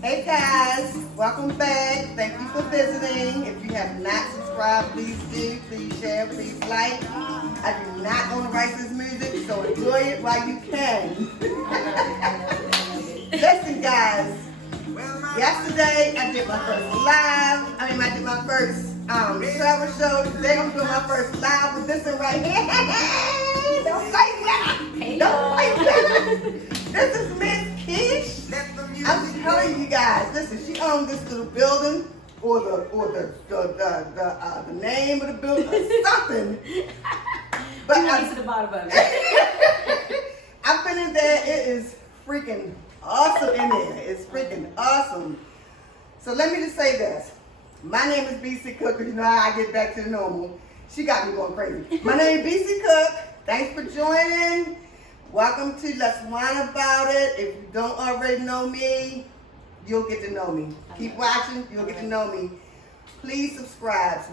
Hey guys, welcome back. Thank you for visiting. If you have not subscribed, please do. Please share, please like. I do not own the rights to this music, so enjoy it while you can. Listen guys, yesterday I did my first I did my first travel show. Today I'm doing my first live with this one right here. Don't fight with me. Don't fight with me. This is Miss Keish. I'm telling you guys, listen, she owns this little building, or the name of the building, or something. But to the bottom of it. I've been in there. It is freaking awesome in there. It's freaking awesome. So let me just say this. My name is BC Cook, because you know how I get back to the normal. She got me going crazy. My name is BC Cook. Thanks for joining. Welcome to Let's Whine About It. If you don't already know me, you'll get to know me. Keep watching, you'll get to know me. Please subscribe,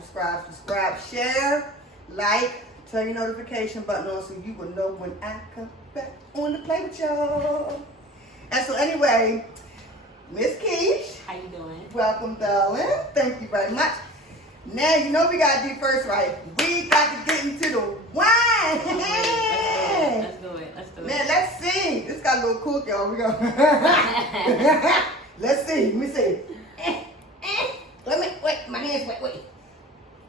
share, like, turn your notification button on so you will know when I come back on the play with y'all. And so anyway, Miss Keish. How you doing? Welcome, darling. Thank you very much. Now, you know we got to do first, right? We got to get into the wine. Let's do it. Now, let's see. This got a little cook, y'all. We go. Let's see. Let me see. Let me, wait, my hands wet.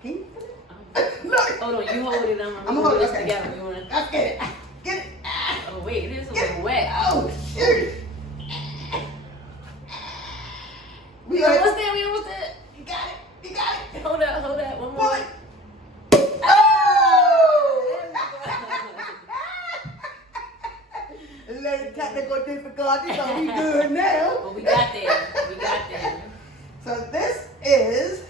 Can you put it? Look. Hold on, you hold it. I'm gonna hold it this together. You wanna... Let's get it. Get it. Oh wait, it is a little wet. Oh, shoot. We almost there. You got it. Hold up. One more. Pull it. A little technical difficulties, so we good now. But we got there. So this is,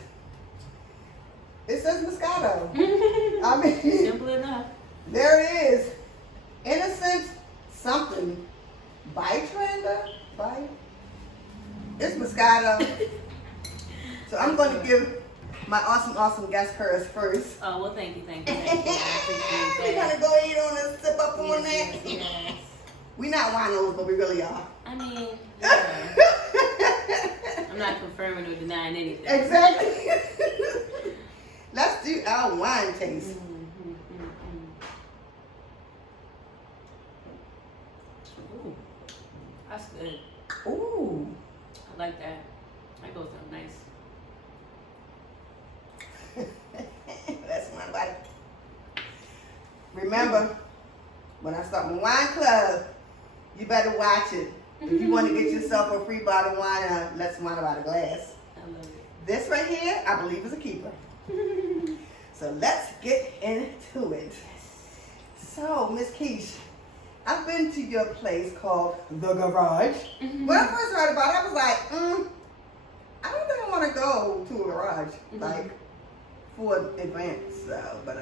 it says Moscato. I mean, Simple enough. there it is. Innocent something. Bytrender? It's Moscato. So I'm going to give my awesome guest hers first. Oh well, thank you. I appreciate We're that. going to go ahead on and sip up on that. Yes. We not winos, but we really are. I mean, yeah. I'm not confirming or denying anything. Exactly. Let's do our wine taste. Ooh, that's good. Ooh. I like that. That goes down nice. That's my body. Remember, when I start my wine club, you better watch it. If you want to get yourself a free bottle of wine, let's wine about a glass. I love it. This right here, I believe, is a keeper. So let's get into it. So, Miss Keish, I've been to your place called The Garage. When I first heard about it, I was like, I don't think I want to go to a garage, like, for events, so, but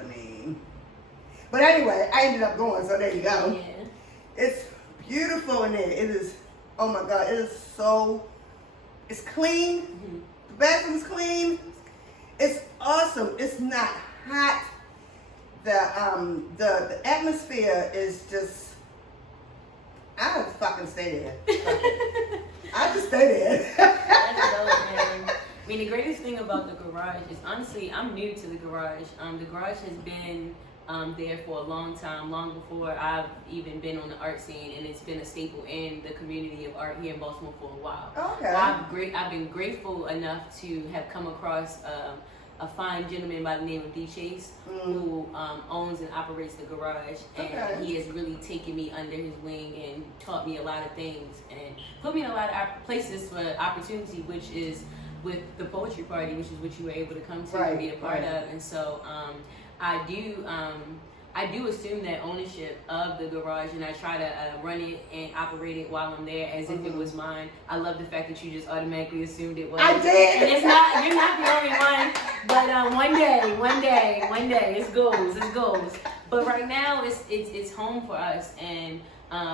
anyway, I ended up going, so there you go. Yeah. It's beautiful in there. It is, oh my God, it is so, it's clean. The bathroom's clean. It's awesome. It's not hot. The atmosphere is just, I would fucking stay there. I just stay there. That's dope, man. I mean, the greatest thing about the garage is, honestly, I'm new to the garage. The garage has been there for a long time, long before I've even been on the art scene, and it's been a staple in the community of art here in Baltimore for a while. Okay. I've been grateful enough to have come across a fine gentleman by the name of D. Chase, who owns and operates the garage, and he has really taken me under his wing and taught me a lot of things and put me in a lot of places for opportunity, which is with the poetry party, which is what you were able to come to and be a part of. And so I do assume that ownership of the garage, and I try to run it and operate it while I'm there as if it was mine. I love the fact that you just automatically assumed it was. I did. And it's not, you're not the only one. But one day, it's goals. But right now, it's home for us, and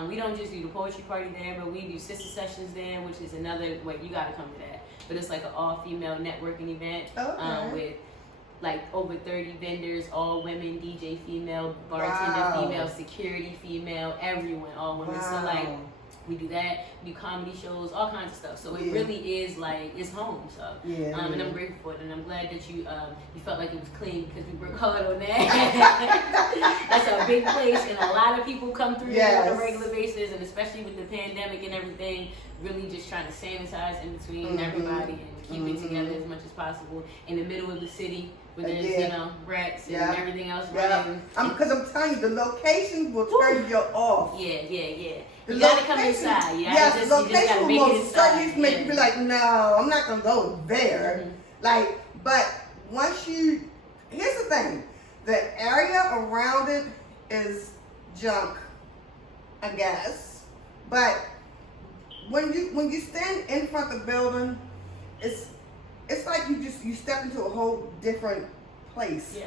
we don't just do the poetry party there, but we do sister sessions there, which is another. Wait, you gotta come to that. But it's like an all-female networking event with like over 30 vendors, all women, DJ female, bartender female, security female, everyone, all women. So like We do that. We do comedy shows, all kinds of stuff. So it really is like it's home. So and I'm grateful for it, and I'm glad that you felt like it was clean because we work hard on that. That's a big place, and a lot of people come through there on a regular basis, and especially with the pandemic and everything, really just trying to sanitize in between everybody and keep it together as much as possible in the middle of the city. Where there's, you know, rats and everything else running. Because I'm telling you, the location will turn you off. Yeah. You gotta come inside. The location will most certainly make you be like, no, I'm not gonna go there. Like, but once you, here's the thing, the area around it is junk, I guess. But when you stand in front of the building, it's like you step into a whole different place. Yeah,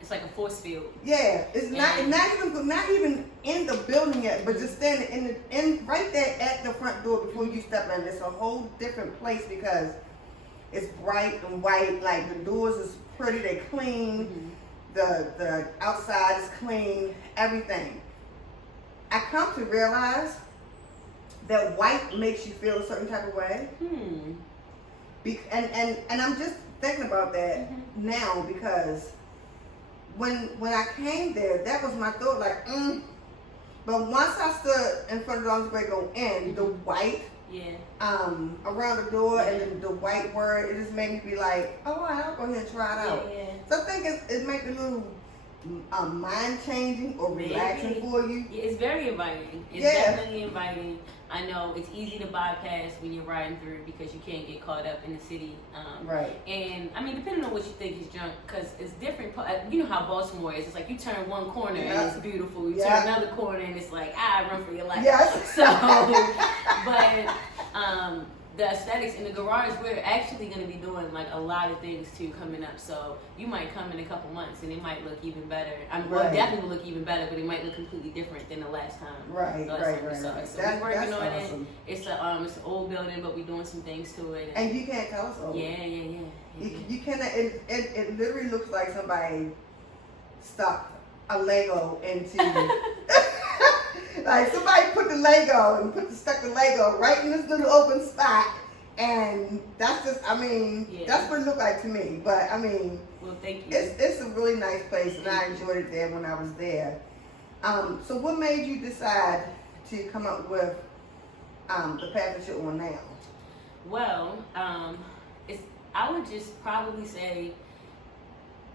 it's like a force field. Yeah, it's not even in the building yet, but just standing in right there at the front door before you step in. It's a whole different place because it's bright and white. Like the doors is pretty, they're clean. The outside is clean. Everything. I come to realize that white makes you feel a certain type of way. And I'm just thinking about that now because when I came there, that was my thought, like, But once I stood in front of the office where go in, the white around the door and then the white word, it just made me be like, oh, I'll go ahead and try it out. So I think it might be a little mind changing or relaxing for you. Yeah, it's very inviting. It's definitely inviting. I know it's easy to bypass when you're riding through because you can't get caught up in the city. Right. And I mean, depending on what you think is junk, because it's different. You know how Baltimore is. It's like you turn one corner and it's beautiful. You turn another corner and it's like, run for your life. So, but the aesthetics in the garage, we're actually going to be doing like a lot of things too coming up. So you might come in a couple months and it might look even better. Well, definitely look even better, but it might look completely different than the last time. Right. So we're working on it. It's an old building, but we're doing some things to it. And you can't tell us old. Yeah. You cannot. It literally looks like somebody stuck a Lego into. Like somebody put the Lego and stuck the Lego right in this little open spot, and that's just, that's what it looked like to me. But I mean, well, thank you. It's a really nice place, and I enjoyed it there when I was there. So what made you decide to come up with the path that you're on now? Well, I would just probably say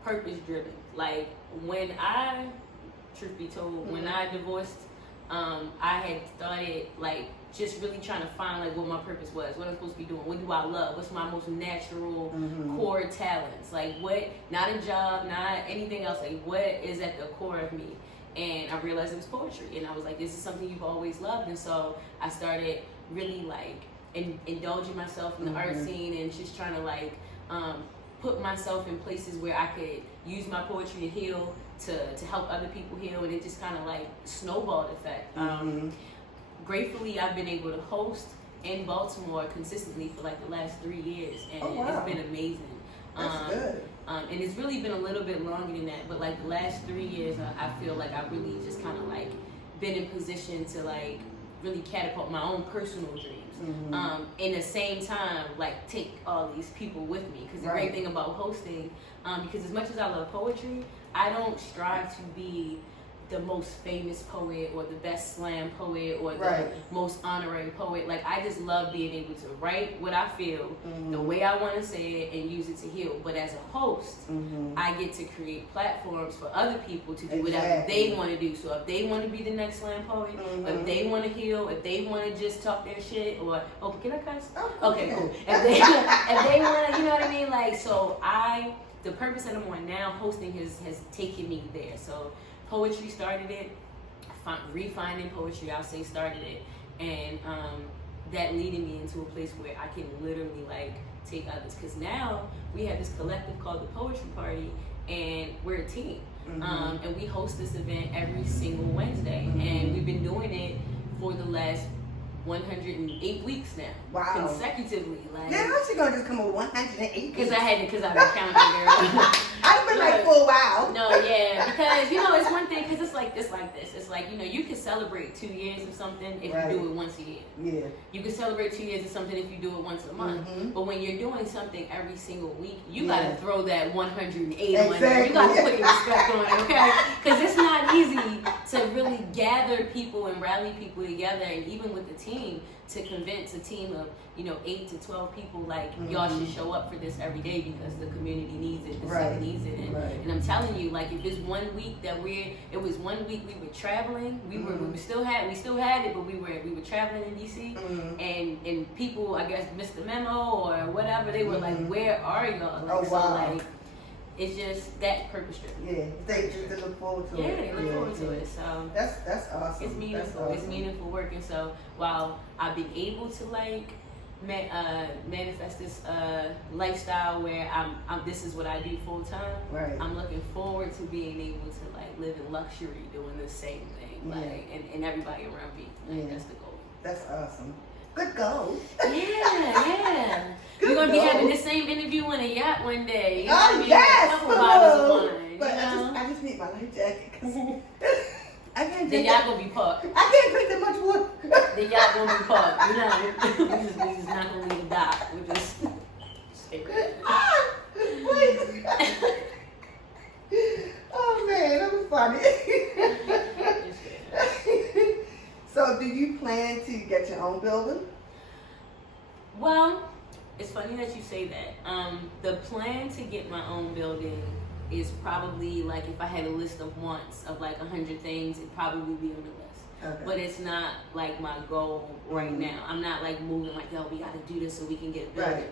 purpose driven. Like when truth be told, when I divorced. I had started like just really trying to find like what my purpose was, what I'm supposed to be doing, what do I love, what's my most natural core talents, like what, not a job, not anything else, like what is at the core of me. And I realized it was poetry, and I was like, this is something you've always loved. And so I started really like indulging myself in the art scene and just trying to like put myself in places where I could use my poetry to heal, to help other people heal, and it just kind of like snowballed effect. Gratefully, I've been able to host in Baltimore consistently for like the last 3 years, and it's been amazing. That's good. And it's really been a little bit longer than that, but like the last 3 years, I feel like I've really just kind of like been in position to like really catapult my own personal dreams. In the same time, like take all these people with me, because the great thing about hosting, because as much as I love poetry, I don't strive to be the most famous poet or the best slam poet or the most honorary poet. Like I just love being able to write what I feel the way I want to say it and use it to heal. But as a host, I get to create platforms for other people to do whatever they want to do. So if they want to be the next slam poet, if they want to heal, if they want to just talk their shit, or can I cuss? Okay, cool. If they want to, you know what I mean? Like, so the purpose that I'm on now, hosting has taken me there. So poetry started it, refining poetry, I'll say, started it, and that leading me into a place where I can literally like take others. Because now we have this collective called the Poetry Party, and we're a team, and we host this event every single Wednesday, and we've been doing it for the last 108 weeks now. Wow. Consecutively. Like, Now how's she gonna just come with 108? because I've been counting, girl. I've been like for a while. No, yeah, because it's one thing, because it's like this. It's like, you can celebrate 2 years of something if Right. you do it once a year. Yeah. You can celebrate 2 years of something if you do it once a month. Mhm. But when you're doing something every single week, you Yeah. gotta throw that 108 on there. Exactly. You gotta put the respect on it, okay? Because it's not easy to really gather people and rally people together, and even with the team, to convince a team of 8 to 12 people, like, y'all should show up for this every day because the community needs it, the Right. city needs it. And I'm telling you, like, if it's 1 week that it was 1 week we were traveling, we still had it, but we were traveling in DC, and people, I guess, missed the memo or whatever. They were like, where are y'all? Like, Oh, wow. So like, it's just that purpose driven. Yeah. They look forward to Yeah, it. they look forward to it. So That's awesome. it's meaningful. That's It's awesome. meaningful work, and so while I've been able to like manifest this lifestyle where I'm this is what I do full time. Right. I'm looking forward to being able to like live in luxury doing the same thing, like, and everybody around me. Like, that's the goal. That's awesome. Good goal. Yeah. We're gonna be having this same interview on a yacht one day. You know what I Oh, mean? yes! A couple bottles of wine. But you know? I just need my life jacket because I can't The drink yacht gonna be parked. I can't drink that much water. The yacht gonna be parked. You know, we just not gonna leave the dock. We just stay right there. Oh man, that was funny. So, do you plan to get your own building? Well, it's funny that you say that. The plan to get my own building is probably like, if I had a list of wants of like 100 things, it'd probably be on the list. Okay. But it's not like my goal right now. I'm not like moving like, yo, we gotta do this so we can get a building.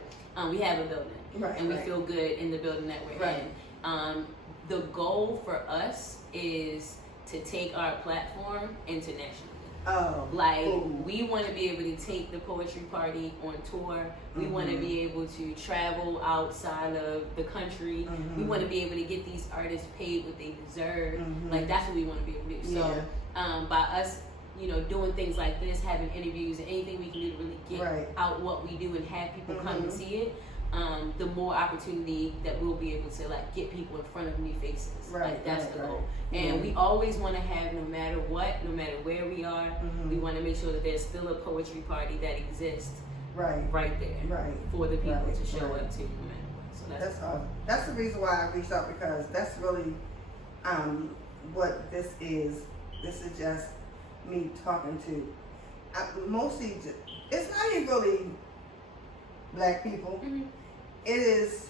We have a building, and we feel good in the building that we're in. The goal for us is to take our platform internationally. Oh, like, cool. we want to be able to take the poetry party on tour. We want to be able to travel outside of the country. We want to be able to get these artists paid what they deserve. Like, that's what we want to be able to do. So by us, doing things like this, having interviews, and anything we can do to really get out what we do and have people come and see it, the more opportunity that we'll be able to like get people in front of new faces. Like, that's the goal. And we always want to have, no matter what, no matter where we are, we want to make sure that there's still a poetry party that exists right there for the people to show up to, no matter what. So That's awesome. That's the reason why I reached out, because that's really what this is. This is just me talking to mostly it's not even really Black people. It is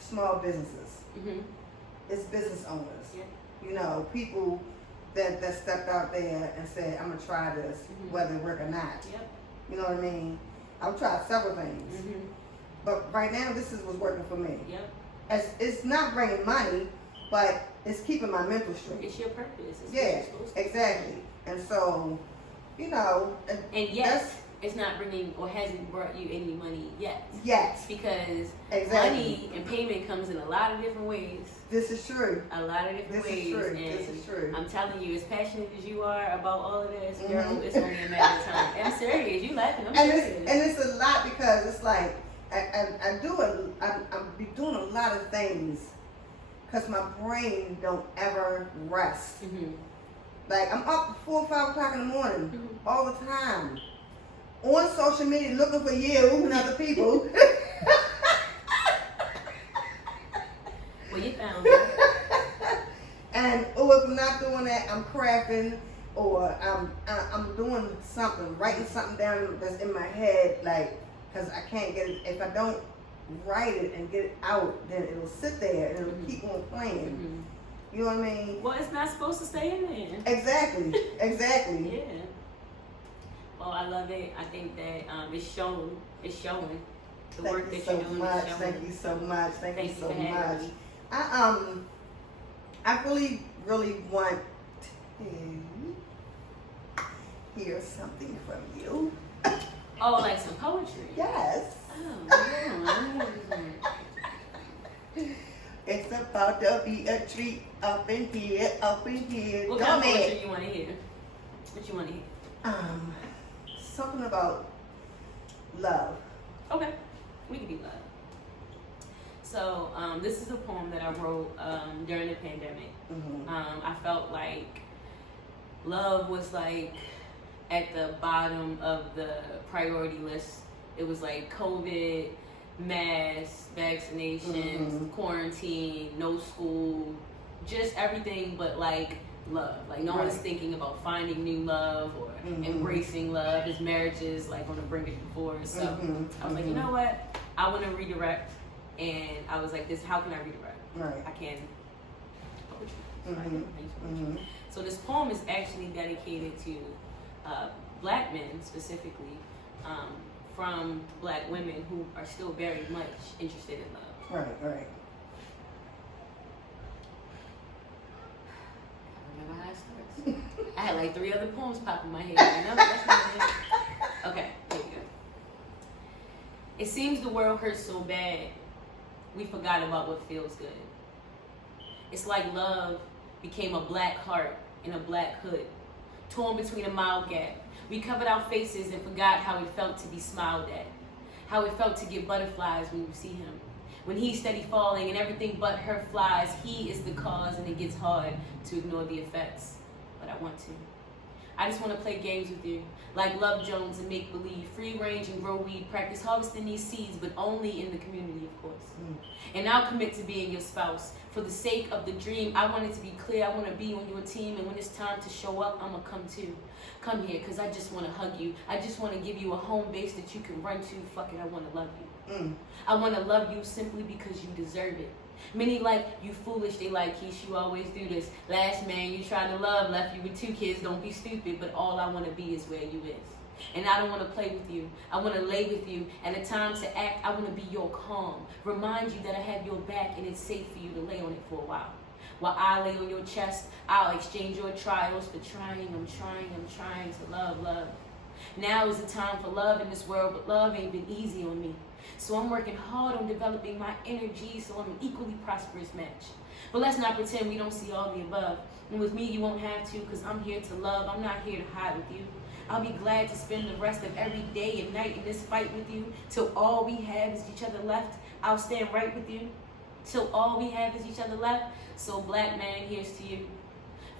small businesses. It's business owners. People that stepped out there and said, I'm gonna try this, whether it work or not. You know what I mean? I've tried several things, but right now this is what's working for me. It's not bringing money, but it's keeping my mental straight. It's your purpose. It's Yeah, exactly. And so, and yes, it's not bringing or hasn't brought you any money yet. Yes. Because Exactly. money and payment comes in a lot of different ways. This is true. A lot of different ways. This is true. And This is true. I'm telling you, as passionate as you are about all of this, girl, it's only a matter of time. I'm serious. You laughing? I'm serious. And it's a lot, because it's like I'm be doing a lot of things because my brain don't ever rest. Like, I'm up 4 or 5 o'clock in the morning all the time on social media looking for you and other people. Well, you found me. And if I'm not doing that, I'm crafting, or I'm doing something, writing something down that's in my head, like, because I can't get it. If I don't write it and get it out, then it'll sit there and it'll keep on playing. You know what I mean? Well, it's not supposed to stay in there. Exactly. Yeah. Well, I love it. I think that it's showing. It's showing. The work that you're doing is showing. Thank you so much. Thank you so for having much. me. I really, really want to hear something from you. Oh, like some poetry? Yes. Oh, It's about to be a treat up in here, up in here. What kind of poetry you want to hear? What you want to hear? talking about love. Okay, we can do love. So this is a poem that I wrote during the pandemic. I felt like love was like at the bottom of the priority list. It was like COVID, masks, vaccinations, quarantine, no school, just everything but like love. Like no one's thinking about finding new love or embracing love. His marriage is like on the brink of divorce. So I was like, you know what? I want to redirect. And I was like, how can I redirect? Right. I can poetry. So this poem is actually dedicated to black men specifically, from black women who are still very much interested in love. Right. I remember how it starts. I had like 3 other poems pop in my head. You know? That's not it. Okay, here we go. It seems the world hurts so bad, we forgot about what feels good. It's like love became a black heart in a black hood, torn between a mile gap. We covered our faces and forgot how it felt to be smiled at, how it felt to get butterflies when you see him. When he's steady falling and everything but her flies, he is the cause and it gets hard to ignore the effects, but I want to. I just want to play games with you, like Love Jones and make believe, free range and grow weed, practice harvesting these seeds, but only in the community, of course. And I'll commit to being your spouse. For the sake of the dream, I want it to be clear, I want to be on your team, and when it's time to show up, I'm going to come too. Come here, because I just want to hug you. I just want to give you a home base that you can run to. Fuck it, I want to love you. I want to love you simply because you deserve it. Many like, you foolish, they like, Keish, you always do this. Last man you tried to love left you with 2 kids, don't be stupid, but all I want to be is where you is. And I don't want to play with you. I want to lay with you. And the time to act, I want to be your calm. Remind you that I have your back and it's safe for you to lay on it for a while. While I lay on your chest, I'll exchange your trials for trying. I'm trying to love. Now is the time for love in this world, but love ain't been easy on me. So I'm working hard on developing my energy so I'm an equally prosperous match. But let's not pretend we don't see all the above. And with me, you won't have to, because I'm here to love. I'm not here to hide with you. I'll be glad to spend the rest of every day and night in this fight with you till all we have is each other left. I'll stand right with you till all we have is each other left. So black man, here's to you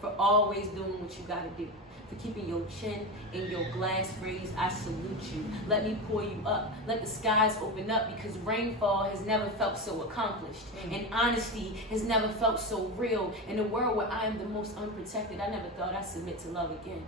for always doing what you gotta do. For keeping your chin in your glass raised, I salute you. Let me pour you up. Let the skies open up, because rainfall has never felt so accomplished. And honesty has never felt so real. In a world where I am the most unprotected, I never thought I'd submit to love again.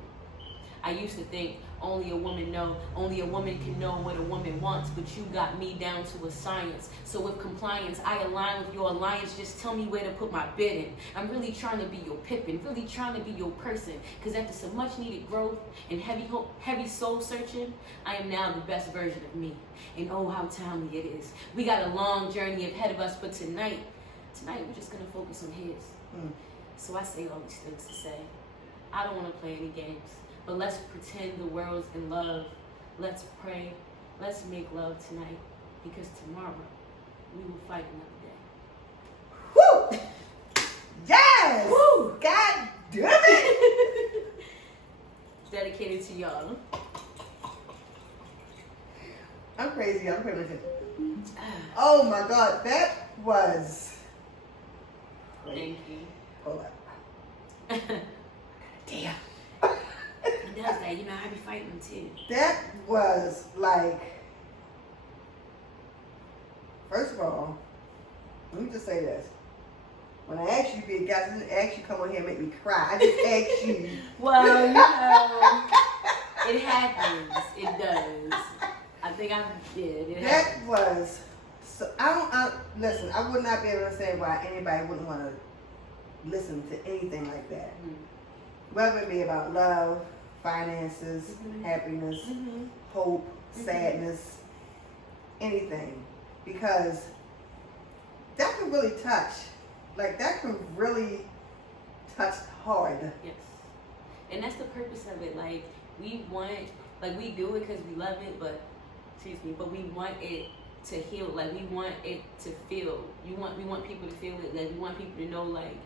I used to think only a woman can know what a woman wants, but you got me down to a science. So with compliance, I align with your alliance. Just tell me where to put my bid in. I'm really trying to be your Pippin, really trying to be your person, because after some much needed growth and heavy soul searching, I am now the best version of me. And oh, how timely it is. We got a long journey ahead of us, but tonight we're just gonna focus on his. So I say all these things to say, I don't want to play any games. But let's pretend the world's in love. Let's pray. Let's make love tonight. Because tomorrow, we will fight another day. Woo! Yes! Woo! God damn it! Dedicated to y'all. I'm crazy. I'm pretty much it. Oh my God, that was... Thank you. Hold up. Damn. It does that, you know, I be fighting too. That was like, first of all, let me just say this. When I asked you to be a guest, I didn't ask you to come on here and make me cry. I just asked you. Well, you know, it happens. It does. I think I did. That was, so listen, I would not be able to understand why anybody wouldn't want to listen to anything like that. Whether it be about love, finances, happiness, hope, sadness, anything. Because that can really touch. Like, that can really touch hard. Yes. And that's the purpose of it. Like, we do it because we love it, but we want it to heal. Like, we want it to feel. We want people to feel it. Like, we want people to know, like,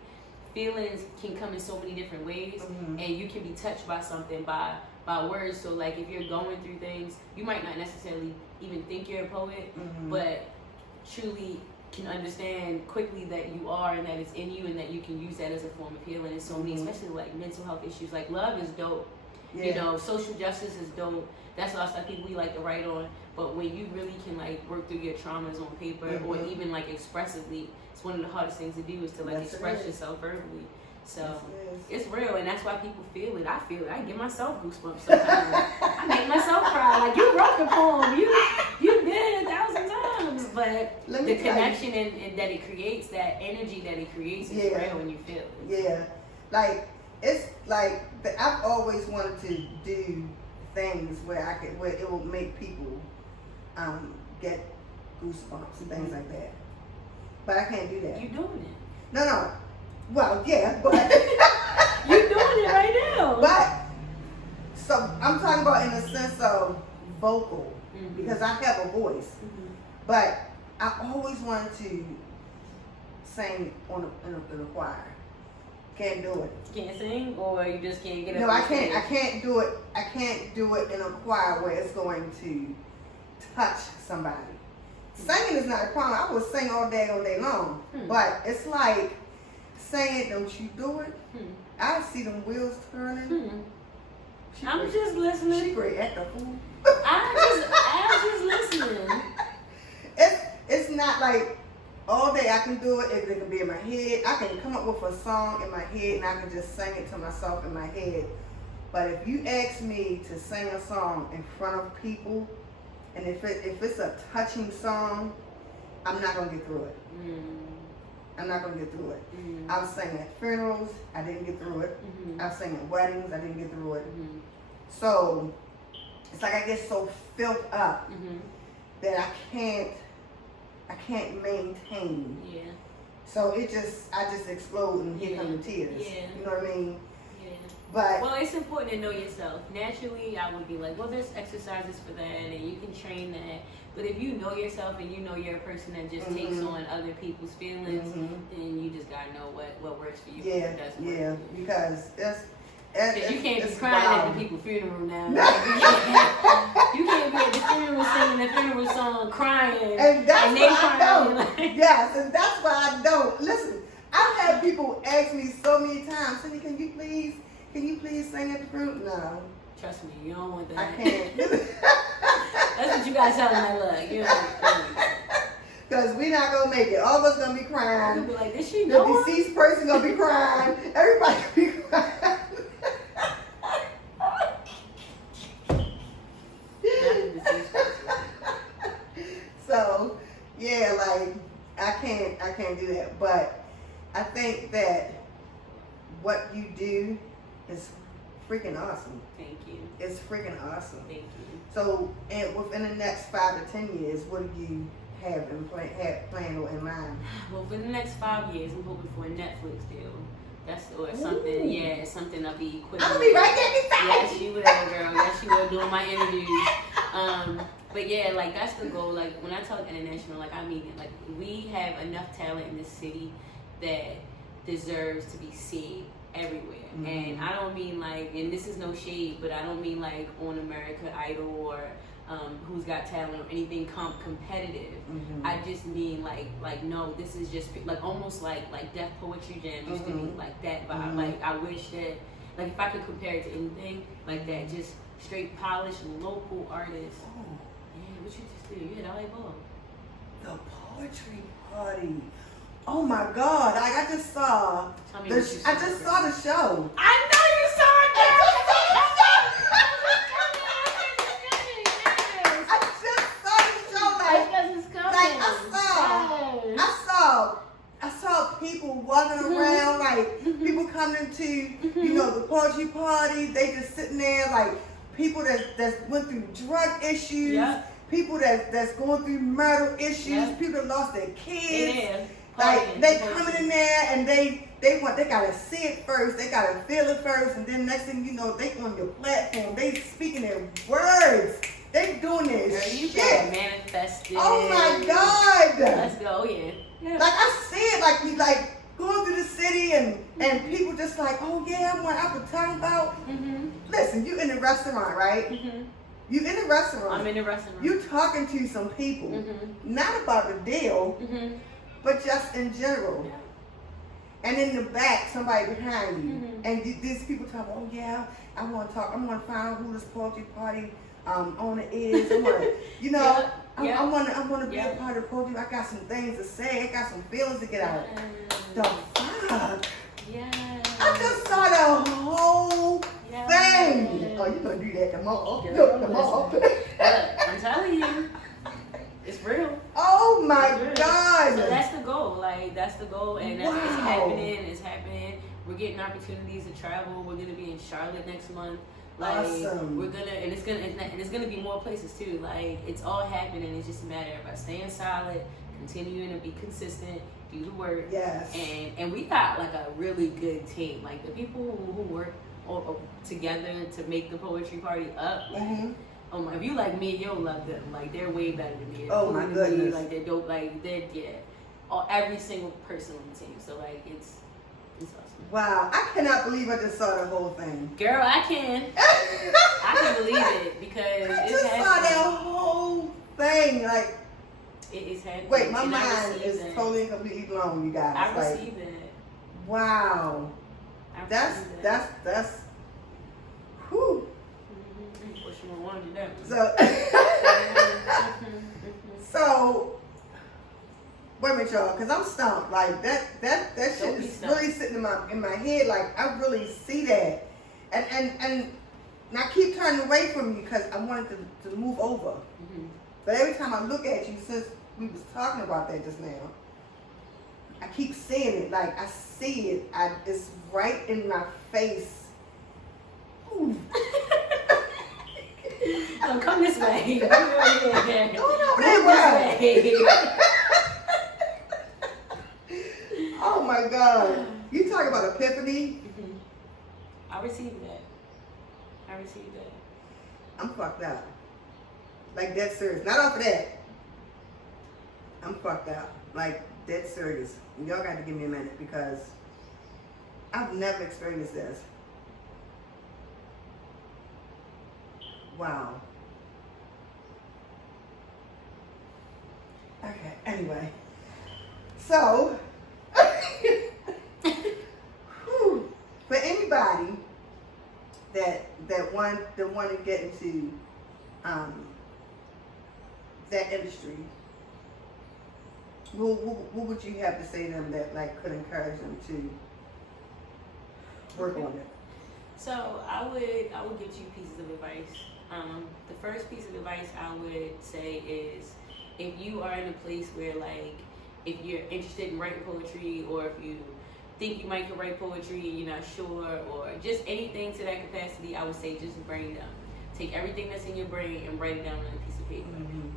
feelings can come in so many different ways, and you can be touched by something by by words. So like if you're going through things, you might not necessarily even think you're a poet, but truly can understand quickly that you are and that it's in you and that you can use that as a form of healing. And so many, especially like mental health issues, like love is dope. Yeah. You know, social justice is dope. That's all stuff people we like to write on. But when you really can like work through your traumas on paper or even like expressively, it's one of the hardest things to do is to like express yourself verbally. So it's real, and that's why people feel it. I feel it. I give myself goosebumps sometimes. I make myself cry. Like you wrote the poem, you did it 1,000 times. But the connection and that it creates, that energy that it creates, is real when you feel it. Yeah, like it's like I've always wanted to do things where it will make people get goosebumps and things like that. But I can't do that. You're doing it. No. Well, yeah, but you're doing it right now. But so I'm talking about in the sense of vocal because I have a voice, but I always wanted to sing in a choir. Can't do it. Can't sing, or you just can't get up. No, I can't. I can't do it. I can't do it in a choir where it's going to touch somebody. Singing is not a problem. I will sing all day long, but it's like saying, "Don't you do it?" I see them wheels turning. I'm just listening. She great at the fool. I'm just listening. It's not like all day I can do it. It can be in my head. I can come up with a song in my head and I can just sing it to myself in my head. But if you ask me to sing a song in front of people, and if it's a touching song, I'm not gonna get through it. I'm not gonna get through it. I've sang at funerals, I didn't get through it. I've sang at weddings, I didn't get through it. So it's like I get so filled up that I can't maintain. Yeah. So I just explode and here come the tears. Yeah. You know what I mean? Yeah. But well, it's important to know yourself. Naturally, I would be like, well, there's exercises for that, and you can train that. But if you know yourself and you know you're a person that just takes on other people's feelings, then you just gotta know what works for you. Yeah, yeah, because you can't be crying at the people's funeral now. You can't be at the funeral singing the funeral song crying. And that's and why I don't. Yes, and that's why I don't. Listen, I've had people ask me so many times, Cindy, can you please sing at the funeral? No. Trust me, you don't want that. I can't. That's what you guys tell them. Look, you know. Because we're not going to make it. All of us going to be crying. You'll be like, did she know? The deceased person going to be crying. Everybody going to be crying. So, yeah, like, I can't do that. But I think that what you do is freaking awesome. Thank you. It's freaking awesome. Thank you. So, within the next 5 to 10 years, what do you have planned or in mind? Well, for the next 5 years, I'm hoping for a Netflix deal. That's or something. Yeah, something I'll be equivalent. I'll be right there beside you. Yes, you will, girl. Yes, you will, doing my interviews. But yeah, like that's the goal. Like when I talk international, like I mean it. Like we have enough talent in this city that deserves to be seen everywhere. And I don't mean like, and this is no shade, but I don't mean like on American Idol or Who's Got Talent or anything competitive. I just mean like no, this is just like almost like Def Poetry Jam used to be like that vibe. Like I wish that like if I could compare it to anything like that, just straight polished local artists. Yeah, what you just did? You had LA Ball. The poetry party. Oh my God! Like I just saw. Tell me I just saw the show. I know you saw it. I saw people walking around, like people coming to, you know, the poetry party. They just sitting there, like people that went through drug issues, people that's going through murder issues, people that lost their kids. Like they coming in there and they gotta see it first, they gotta feel it first, and then next thing you know, they on your platform, they speaking their words. They doing this shit. You gotta manifest it. Oh my God! Let's go, yeah. Like I see it, like we like going through the city and people just like, oh yeah, I was talking about. Listen. listen, you in the restaurant, right? You in the restaurant. I'm in the restaurant. You talking to some people, not about the deal, but just in general. Yeah. And in the back, somebody behind you, and these people talk. Oh yeah, I want to talk. I want to find out who this poetry party owner is. I want to, you know, I want to be a part of the poetry. I got some things to say. I got some feelings to get out. The fuck? Yeah. I just saw the whole thing. Oh, you gonna do that tomorrow? Tomorrow. I'm telling you, it's real. Oh my It's God. So that's the goal. Like that's the goal, and that's it's happening. It's happening. We're getting opportunities to travel. We're gonna be in Charlotte next month. Like Awesome. we're gonna, and it's gonna be more places too. Like it's all happening. It's just a matter of us staying solid, continuing to be consistent, do the work. Yes. And we got like a really good team. Like the people who work together to make the poetry party up. If you like me, you'll love them. Like they're way better than me. Oh my goodness. Like they're dope. Like they're every single person on the team. So like it's awesome. Wow, I cannot believe I just saw the whole thing. Girl, I can. I can believe it because I it's just happening. saw that whole thing. Like, It is happening. wait, my And mind is totally and completely blown, you guys. I Like, received it. wow. That's whew. What you want to do? So wait a minute, y'all, because I'm stumped. Like that shit is really sitting in my head. Like I really see that, and I keep turning away from you because I wanted to move over. But every time I look at you, since we was talking about that just now, I keep seeing it. Like I see it. It's right in my face. Ooh. Oh, come this way. Going over that way. Oh my God. You talk about epiphany? I received that. I'm fucked up. Like dead serious. Not off of that. I'm fucked up. Like dead serious. Y'all got to give me a minute because I've never experienced this. Wow. Okay, anyway. So, for anybody that want to get into that industry, what would you have to say to them that like could encourage them to work on it? So I would give 2 pieces of advice. The first piece of advice I would say is if you are in a place where like if you're interested in writing poetry or if you think you might could write poetry and you're not sure or just anything to that capacity, I would say just brain dump. Take everything that's in your brain and write it down on a piece of paper.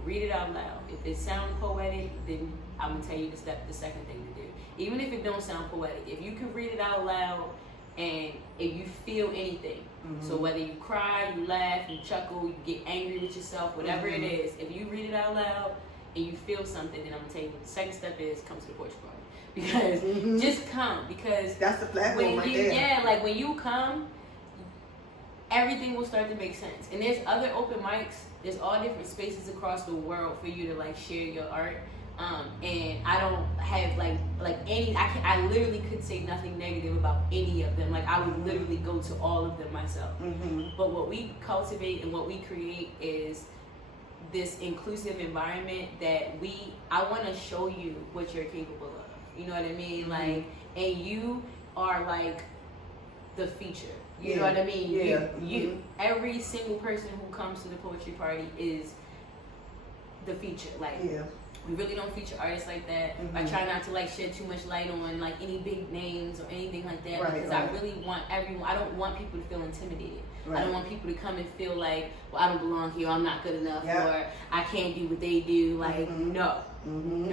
Read it out loud. If it sounds poetic, then I'm gonna tell you the second thing to do. Even if it don't sound poetic, if you can read it out loud and if you feel anything, so whether you cry, you laugh, you chuckle, you get angry with yourself, whatever it is, if you read it out loud and you feel something, then I'm gonna tell you the second step is come to the poetry party. Because just come, because that's the platform right there. Yeah, like when you come, everything will start to make sense. And there's other open mics, there's all different spaces across the world for you to like share your art. And I don't have like any, I literally could say nothing negative about any of them. Like I would literally go to all of them myself. But what we cultivate and what we create is this inclusive environment that I want to show you what you're capable of. You know what I mean? Like, and you are like the feature. You know what I mean? You every single person who comes to the poetry party is the feature. Like, we really don't feature artists like that. I try not to like shed too much light on like any big names or anything like that because I really want everyone. I don't want people to feel intimidated. I don't want people to come and feel like, well, I don't belong here. I'm not good enough, or I can't do what they do. Like, no. You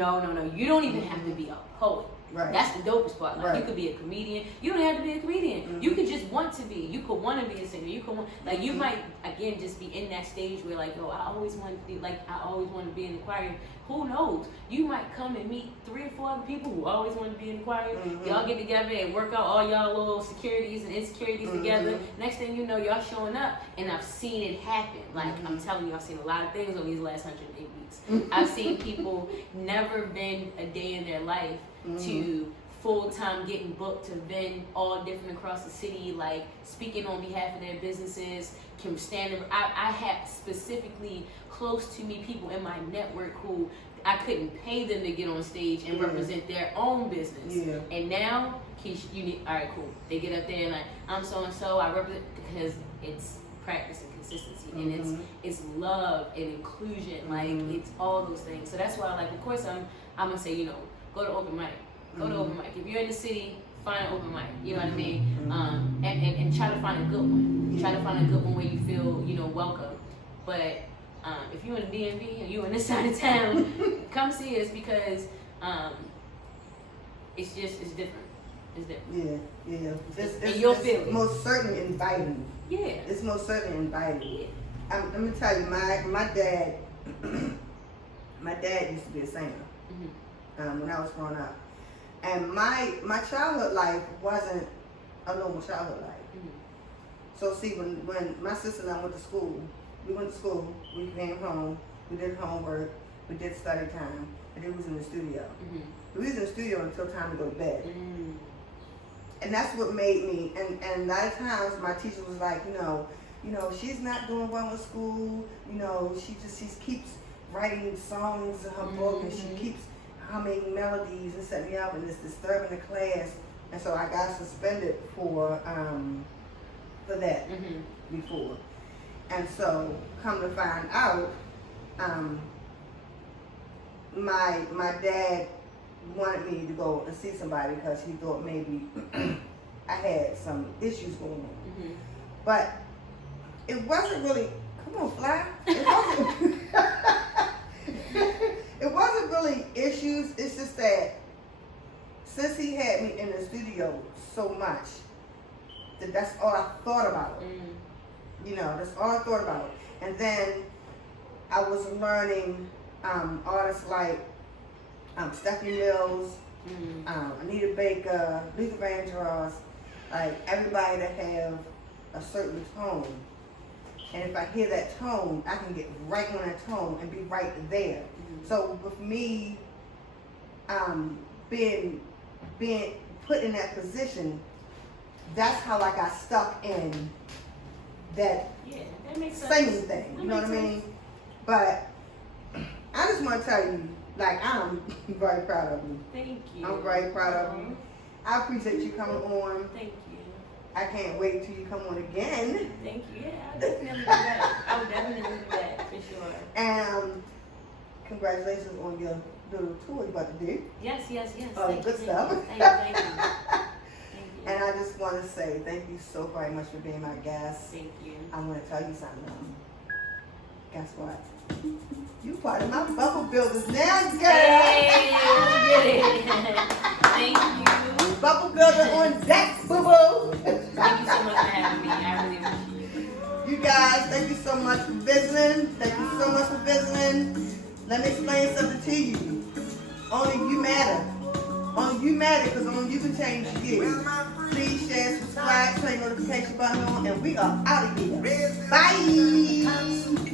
don't even have to be a poet. Right. That's the dopest part. Like, Right. you could be a comedian. You don't have to be a comedian. You could just want to be. You could want to be a singer. You could want, like, you might, again, just be in that stage where, like, yo, I always want to be, like, I always want to be in the choir. Who knows? You might come and meet 3 or 4 other people who always want to be in the choir. Y'all get together and work out all y'all little securities and insecurities together. Next thing you know, y'all showing up, and I've seen it happen. Like, I'm telling you, I've seen a lot of things on these last 108 weeks. I've seen people never been a day in their life to full-time getting booked to vend all different across the city, like speaking on behalf of their businesses, can stand. I have specifically close to me people in my network who I couldn't pay them to get on stage and represent their own business. And now, Keisha, you need, all right, cool. They get up there and like, I'm so and so. I represent, because it's practice and consistency, and it's love and inclusion. Like, it's all those things. So that's why, like, of course, I'm gonna say, you know, go to open mic. Go to open mic. If you're in the city, find an open mic. You know what I mean? And try to find a good one. Try to find a good one where you feel, you know, welcome. But if you're in the DMV and you're in this side of town, come see us, because it's different. It's different. Yeah. And you'll feel it. Most certainly inviting. Yeah. It's most certainly inviting. Yeah. Let me tell you, my dad, my dad used to be a singer when I was growing up. And my childhood life wasn't a normal childhood life. So see, when my sister and I went to school, we came home, we did homework, we did study time, and then we was in the studio. We was in the studio until time to go to bed. And that's what made me, and a lot of times my teacher was like, you know, she's not doing well in school, you know, she keeps writing songs in her book, and she keeps humming melodies and setting me up, and it's disturbing the class. And so I got suspended for that before. And so, come to find out, my dad wanted me to go and see somebody because he thought maybe I had some issues going on. But it wasn't really, come on, Fly. It wasn't really issues. It's just that since he had me in the studio so much, that's all I thought about. You know, that's all I thought about. And then I was learning artists like Stephanie Mills, Anita Baker, Luther Vandross, like everybody that have a certain tone. And if I hear that tone, I can get right on that tone and be right there. So with me being put in that position, that's how I got stuck in that singing thing. You know what I mean? But I just want to tell you, like, I'm very proud of you. Thank you. I'm very proud of you. I appreciate you coming on. Thank you. I can't wait till you come on again. Thank you. Yeah, I'll definitely do that. I would definitely do that for sure. And congratulations on your little tour you about to do. Yes. Good stuff. Thank you. And I just want to say thank you so very much for being my guest. Thank you. I want to tell you something. Guess what? You part of my bubble builders now, girl. Hey, get it. Thank you. Bubble builder on deck, boo-boo. Thank you so much for having me. I really appreciate it. You guys, thank you so much for visiting. Thank you so much for visiting. Let me explain something to you. Only you matter. Only you matter, because only you can change you. Please share, subscribe, turn the notification button on, and we are out of here. Bye.